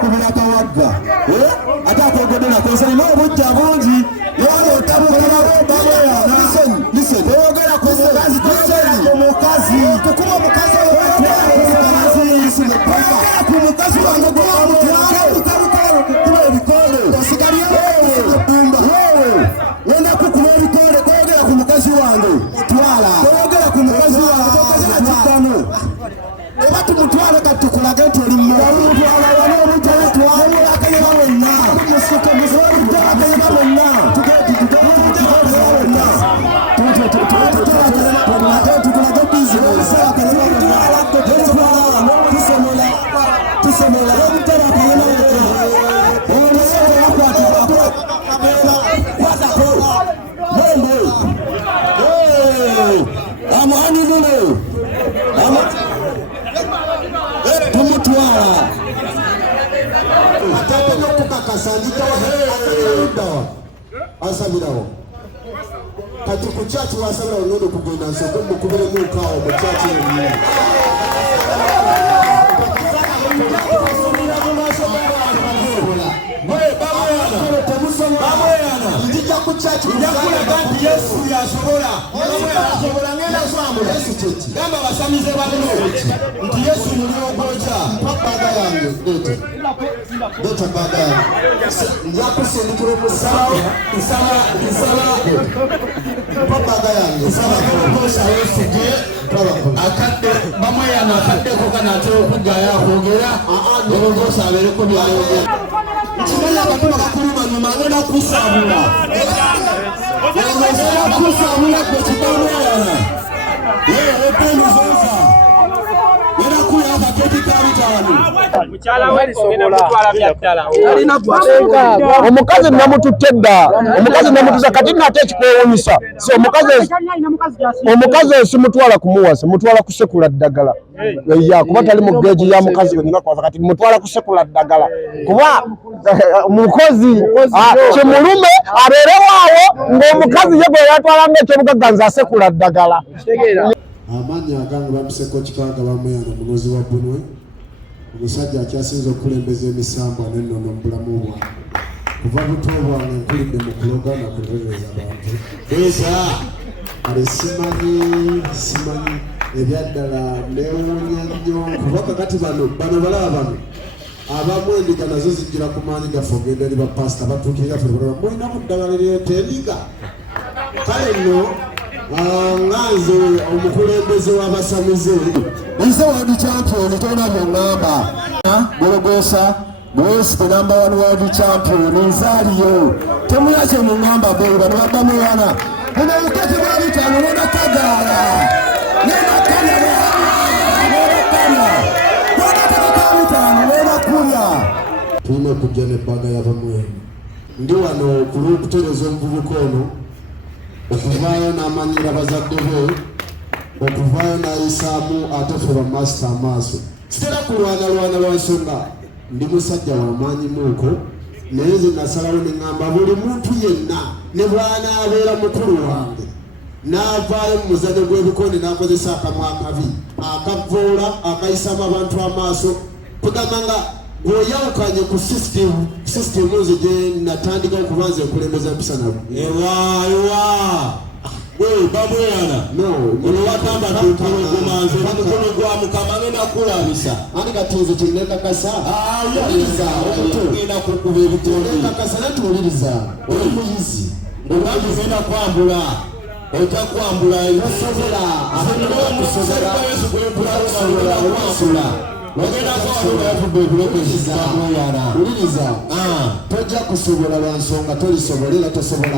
kubira kawagga ate akogodera konsalina obujja bungi lwano otabukalawo bamoyana listen oyogera ku mukazi tukuba omukazi ku mukazi wange gwamutwala kukuba ebikole osigalyeebumba wenda kukuba ebikole koyogera ku mukazi wange mutwala koyogera ku mukazi wange tokaziakidano oba tumutwale kati tukulage nti oli mutwala wali omutwala wonna akayeba wonna tukulage bizinesi tusomola omutala akayeba amani muno tumutwala atete nokukakasa nditawa asabirawo kati ku kyaki wasabirawo nono kugenda nsoko mukubire mukawo mu kyaki emu njija ku kyaki njakulaga nti Yesu yasobola ngenda swambula Yesu kyeki gamba basamize babuno nti Yesu mulyogoja papaga yange leta baga yange njakusindikira omusala papaga yange nsalakosa Yesu gye akadde bamweyana akaddeko kanate okuggayo akwogera olowooza abeereko byayogera kimanya abatuma bakuluma nyuma ngenda kusabula kusabula gwe kibamweyana epenuzoza era kuya akaketi kabitaano omukazi namututte dda omukazi namutuza kati nate ekikwewunyisa so omukazi simutwala kumuwasa mutwala kusekula ddagala ya kuba tali mu geji ya mukazi wenyina kwasa kati mutwala kusekula ddagala kuba mukozi kimulume abeerewaawo ng'omukazi ye gwe yatwalanga ekyobugagganza asekula ddagala amaanyi agange bamuseko kikanga bamuyana munozi wa bunwe omusajja akyasinza okukulembeza emisambo n'ennono mu bulamu bwange kuva buto bwange nkulidde mu kuloga na kulereza abantu eza ale simanyi ebyaddala newuunya nnyo kuba kakati bano balaba bano abamu endiga nazo zijjira ku maanyi gaffe ogenda eri bapasita batuukirira ffe balaba mulina ku ddagala lyete endiga kale nno nganze omukulembeze w'abasamize nze world champion tolina byongamba gologosa Boys, the number 1 world champion Nzaaliyo temuyase mungamba boy bano babamwana kuno ukete bwabitano wona kagala nena kanya tulina okujja nebbaga yabamwene ndi wano kulwokutereza omuvubuka ono okuvaayo n'amanyira bazadde be okuvaayo n'ayisaamu ate ffe bamasita amaaso kitera kulwanalwana lwa nsonga ndi musajja wamaanyi muuko naye nze nasalawo ne ŋŋamba buli muntu yenna ne bw'anaabeera mukulu wange n'avaayo mu muzanyo gw'ebikonde n'akozesa akamwa akabi akavvoola akayisaamu abantu amaaso kugamba nga bw'oyawukanye ku sisitemu nze gye natandika okuba nze nkulembeza mpisa nabo ewa babweyana olwatamba tuntologomanze mukono gwa mukama ngenda kulabisa ani kati nze kyennekakasa genda kukuba ebitondekakasa natuwuliriza oli muyizi obantu genda kwambula ojja kwambula osobola yesu gwekulakwambula ogenda kwambula yafudde ebulokeza babweyana wuliriza tojja kusobola lwa nsonga tolisobola era tosobola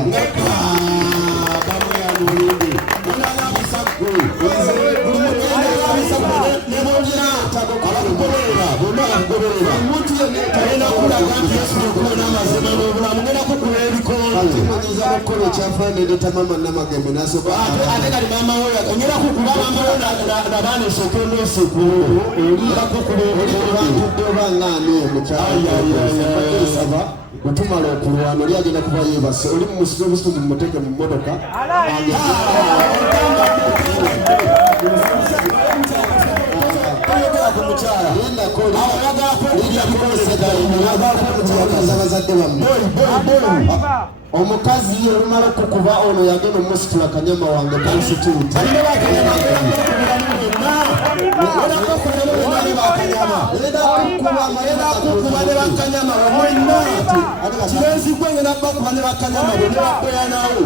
Mutumala okulwana oli agenda kuba yeebase oli mu musigo obusuuzi mumuteeke mu mmotoka ayogera ku mukyala bazadde bammwe omukazi olumala okukuba ono yagenda omusitula kanyama wange konsitituuti kirenzigwe ngena bakuba ne bakanyama bwenakweyanawo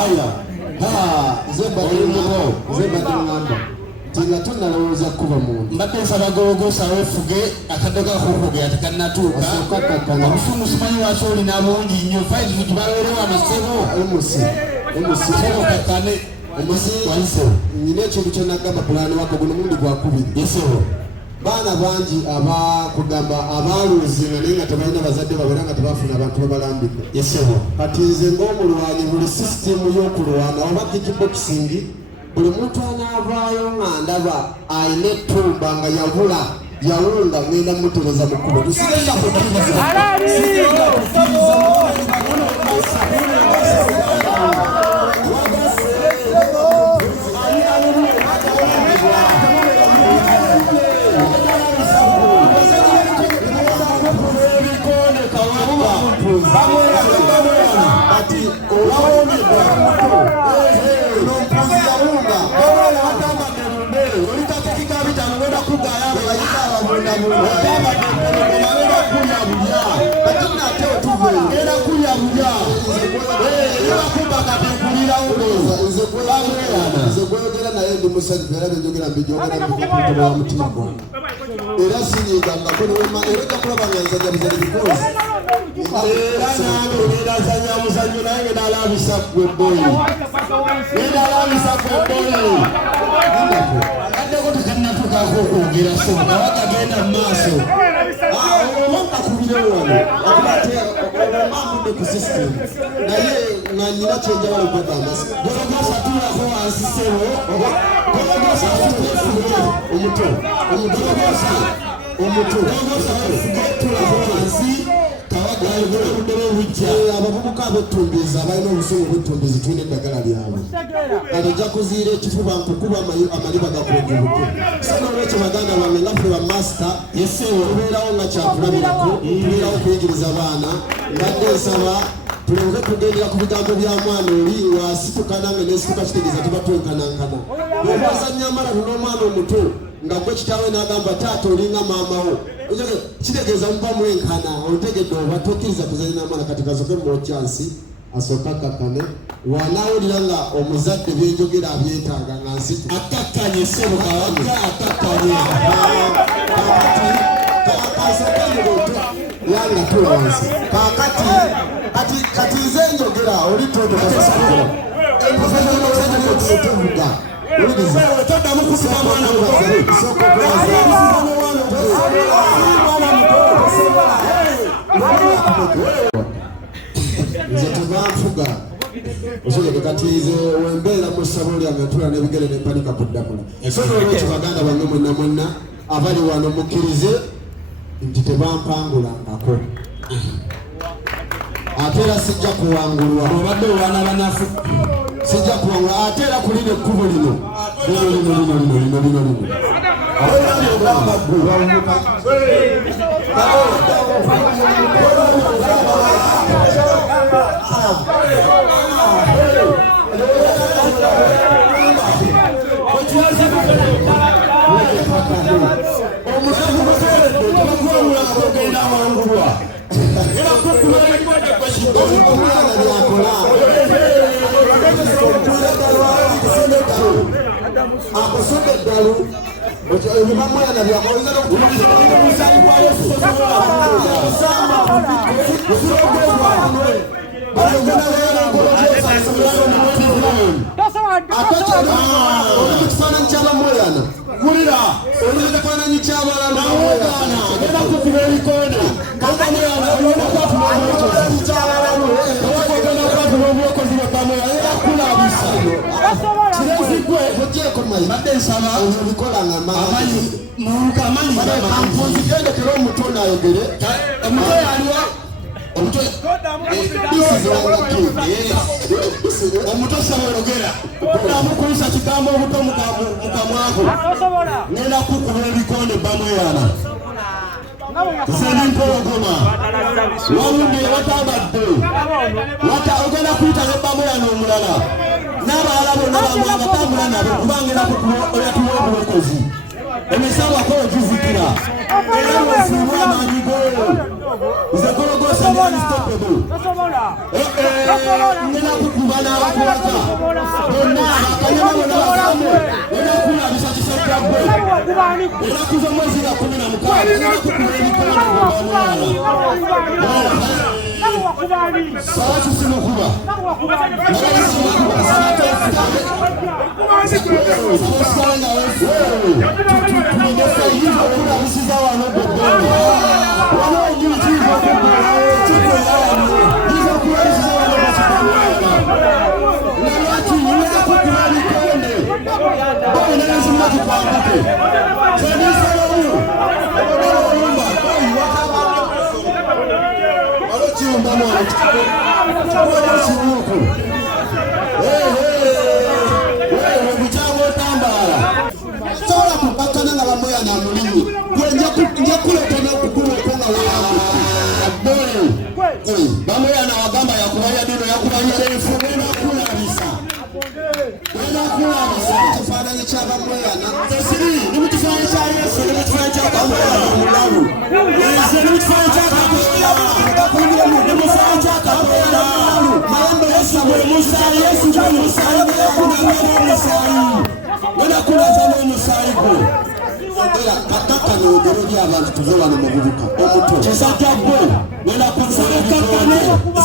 aya zebadingamba tinga tunalowooza kuba muntu mbadde nsaba gologosa wefuge akadde kakukuge atekanatuuka omufumu simanyi lwaki olina bungi nnyo faizi gibaweere wano ssebo emusebo kakane walisewo nyina ekintu kyenagamba pulaani wako guno mundi gwakubiri yesebo baana bangi abakugamba abaluuzinga naye nga tebalina bazadde babeera nga tebafuna abantu babalambika yesebo kati nze ng'omulwanyi buli sisitemu y'okulwana oba kikibokisingi buli muntu anaavaayo nga ndaba alina ettumba nga yabula yawunga ngenda mutereza mu kkubo tusigenda kukkiriza era sinyigangako ereka kulaba nga nsajja buzali bikozi era nange nedazanya muzanyo naye ngedalabisa gwe boyi nedalabisa gwe boyi addeko tekannatukako okwogera so nawaga genda mu maaso akubire wano akubate omamudde ku system naye nga nyina kyenjawala okugamba gologosa tulako wansi sebo gologosa omuto tulako wansi abavubuka ab'ettumbizi abalina obusungu bw'ettumbizi tulina eddagala lyabwe kati ojja kuziira ekifuba nkukuba amaliba gakweguluke so n'olwekyo baganda bange nga ffe bamasita tubeerawo nga kyakulabirako tubeerawo okuyigiriza baana mbadde nsaba tuleke kugendera ku bigambo bya mwana oli wasituka nange nesituka kitegeeza tuba twenkanankana obazanya amalalu n'omwana omuto nga gwe kitaawe n'agamba taata olinga maamawo kitegeeza muba mwenkana otegedde oba tokkiriza kuzanya n'amala kati kasoke mocyansi asooka akakkane wanaawulira nga omuzadde byenjogera abyetaaga nga nsitu akakkanye sebo kawaga akakkanye yanga tula wansi kati nze njogera oli toto kasasakira tuvuga toddamu kusiba mwana nze tebanfuga osoleke kati nze wembeera mu ssabo lyange ntula n'ebigere nempanika ku ddakula so n'olwekyo baganda bange mwenna mwenna abali wano mukkirize nti tebampangulangako ate era sijja kuwangulwa obadde obaana banafu sijja kuwangulwa ate era ku lino ekkubo lino akusonda eddalu mwana byakoyinza ekifaananyi kyabamweyana wulira olina ekifaananyi kyabalanaaana era kukuba ebikonde obwokozi bwebamweya era kulabisa kirezigwe ojekomayi badde nsaba obikolanga amanyi kampunzi gendekera omuto naayogere omuto yaliwa Omutosa ologera namukulisa kigambo obuto mukamwako ngenda kukubira ebikonde bamweyana Zenintologoma walunde watabadde ogenda kuyita ne bamweyana omulala n'abalala bonna bamwanga tambula nabo kubangera oyatuwa obulokozi emisawa ko ogizikira era weziibwa amaanyi go nze Gologosa ne unstoppable ngenda kukuba n'abakwata bonna abakanyama bonna basamu ngenda kukulabisa kisajja gwe era kuva mwezi ga 16 ngenda kukuba ebikono sawa kisimukuba kulabisiza wano bebeni wano ojukiiva kulabisiza wano bakikubanga nalwaki nyinza kukula bikonde bonenezimuna kikwambuke zenisalamu olumba alokiwumbamu alokiwuku obukyanga otambala sobola kupakkana nga bamweyana mulimi nja kuletana okukuleko nga bamweyana wagamba yakubanya dino yakubanyira enfu enakulabisa ekifaananyi kyabamweyana esiri ni mu kifaananyi kya Yesu ni mu kifaananyi kya kamweyana omulalu nze ni mu kifaananyi kya katonda ni mu kifaananyi kya katonda mayembe Yesu gwe musaayi Yesu gwe musaayi neyakunangana omusaayi wenakulaza n'omusaayi gwe era kakakana ogero ly'abantu tuze wano mu bubuka omuto kisajja gwe wenakusaekakkane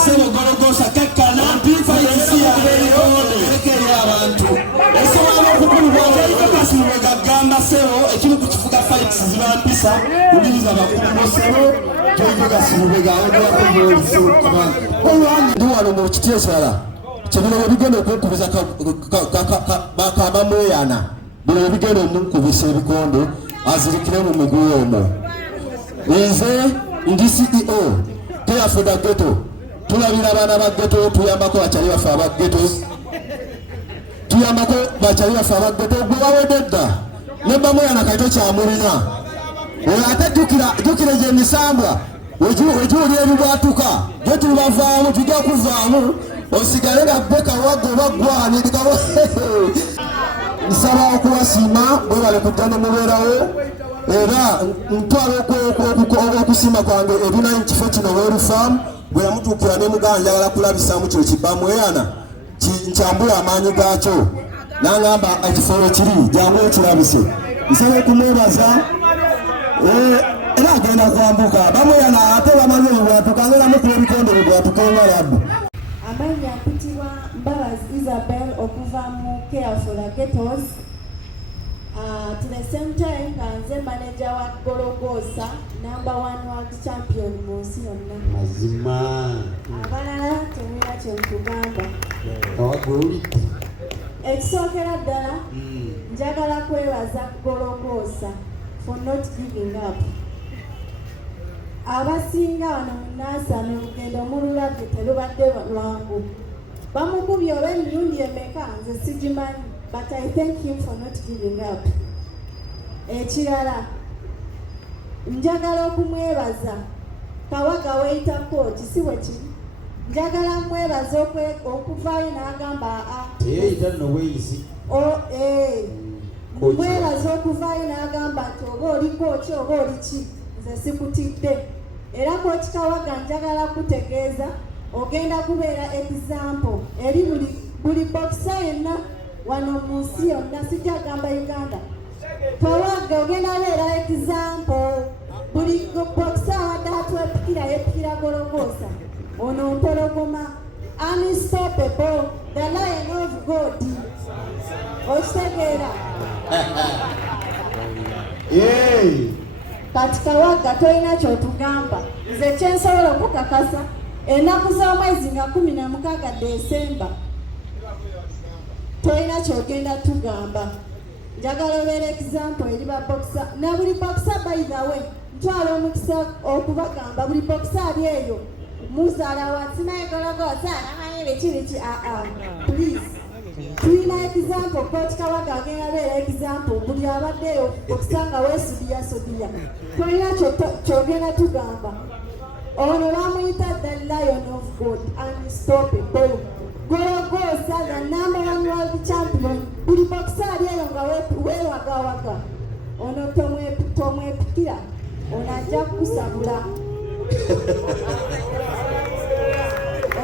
sebo Gologosa kakkana mpinfaisi yabeeronde erekeri abantu esobola okukulubwakasiwe gagamba sebo ekimu ku kifuga fights zibampisa ubiriza bakulubo sebo ndi wano mu kiti ekirala kyebino webigenda okwekubiza bakabamweyana bino webigenda omukubisa ebikonde azirikire mu miguu omwo nze ndi CEO Care for the Ghetto tulabira abaana ba ghetto tuyambako bakyali bafe aba ghetto tuyambako bakyali bafe aba ghetto gwe bawedde dda ne bamweyana kaito kyamulina ate jjukira gye misambwa wejuulira ebibwatuka gye tubavaamu tujja kuvaamu osigale nga beka waggo bagwanirigabo nsaba okubasiima bwebale kujja ne mubeerawo era ntwala okusiima kwange ebinayi kifo kino weerufaamu bwe yamutuukira ne muganda njagala kulabisaamu kino kibamweyana nkyambula amaanyi gaakyo nangamba ekifo wekiri jangu ekirabise nsaba okumwebaza era agenda kwambuka bamweyana ate bamanyi ebibwatuka ngeramu kuba ebikonde bibwatuka nga labbu amannya mpitibwa Mbabazi Isabel okuva mu Care for the Ghettos. To the same time nze manager wa Gologosa #1 world champion mu nsi yonna. Mazima abalala temulina kye nkugamba awagoli ekisookera ddala njagala kwebaza Gologosa for not giving up. Abasinga wano munasana olugendo mululabye terubadde lwangu bamukubye olw'emirundi emeka nze sigimanyi but I thank him for not giving up. Ekirala njagala okumwebaza Kawaga weyita kooti si bwe kiri njagala mwebaza okuvaayo n'agamba mwebaza okuvaayo n'agamba nti oba oli kooti oba oli ki nze sikutidde era kooti Kawaga njagala kutegeeza ogenda kubeera example eri buli bokisa yenna wano mu nsi yonna sijja gamba Uganda. Kawaga ogenda beera example buli bokisa wadde atwepikira yepikira Gologosa ono mpologoma unstoppable the Lion of God okitegeera kati Kawaga tolina kyotugamba nze kyensobola okukakasa ennaku z'omwezi nga 16 Desemba tolina kyogenda tugamba njagala obeera example eri babokisa na buli bokisa by the way ntwala omukisa okubagamba buli bokisa ali eyo muzaala wansina egologoza namanyi biki please tulina example Coach Kawaga agenda beera example buli abaddeyo okusanga weesudiyasudya tulina kyogenda tugamba ono bamuyita the Lion of God unstoppable Gologosa the number 1 world champion buli bokisa ali eyo nga weewagawaga ono tomwepikira ono ajja kukusabula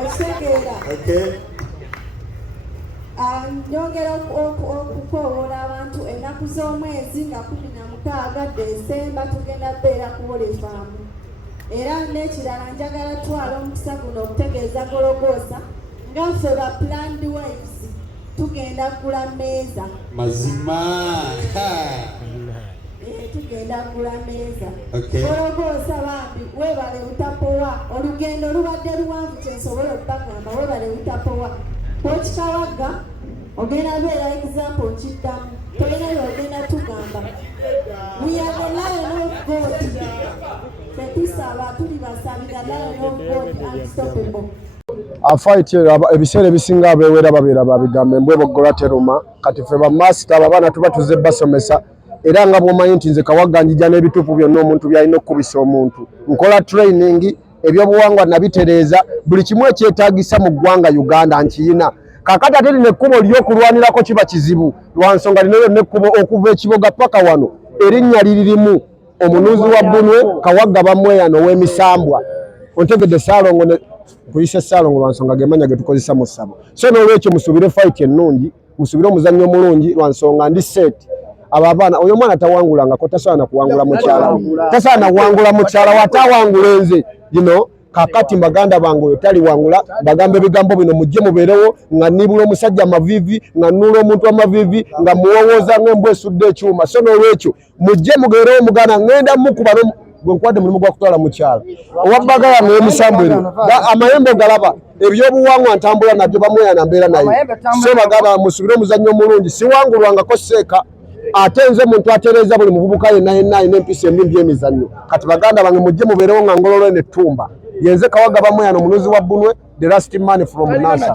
osegeera njongera okukowoola abantu ennaku z'omwezi nga 16 Desemba tugenda beera ku Wole Farm era n'ekirala njagala twala omukisa guno okutegeeza Gologosa nga ffe ba planned wives tugenda kugula mmeeza mazima tugenda kugula mmeeza Gologosa bambi weebale butapowa olugendo lubadde luwanvu kyensobola okubagamba weebale butapowa Coach Kawaga ogenda beera example kiddamu tolina byogenda tugamba we are the Lion of God tetusaba tuli basabira Lion of God unstoppable afight ebiseera ebisinga abeewera babeera babigambe mbwebogola teruma kati ffe bamaster abaana tuba tuze basomesa era nga bw'omanyi nti nze Kawaga njija n'ebituufu byonna omuntu byalina okukubisa omuntu nkola training ebyobuwangwa nabitereeza buli kimu ekyetaagisa mu ggwanga Uganda nkiyina kakati ate lino ekkubo ly'okulwanirako kiba kizibu lwa nsonga lino lyonna ekkubo okuva ekiboga paka wano erinnya liririmu omunuuzi wa Bunwe Kawaga bamweyano ow'emisambwa ontegedde Ssaalongo kuyisa Ssaalongo lwa nsonga gemanya getukozesa mu ssabo so n'olwekyo musubire fight ennungi musubire omuzannyo omulungi lwa nsonga ndi set abo abaana oyo mwana tawangulangako tasaana kuwangula mukyala tasaana kuwangula mukyala watawangula enze kakati mbaganda bange oyo tali wangula bagambe bigambo bino mujje mubeerewo nga nibula omusajja amavivi nga nula omuntu amavivi nga muwowooza ng'embwa esudde ekyuma so n'olwekyo mujje mugeerewo mugana ngenda mukuba gwe nkwadde mulimu gwa kutwala mukyala owabbagala n'emisambo eno amayembe galaba ebyobuwangwa ntambula nabyo bamweyana mbeera naye so bagamba musubire omuzannyo omulungi siwangulwangako seeka ate nze muntu atereeza buli muvubuka yenna alina empisa embi emizannyo kati baganda bange mujje mubeerewo nga ngololo n'ettumba yenze Kawaga bamweyana omunuuzi wa Bunwe the last man from NASA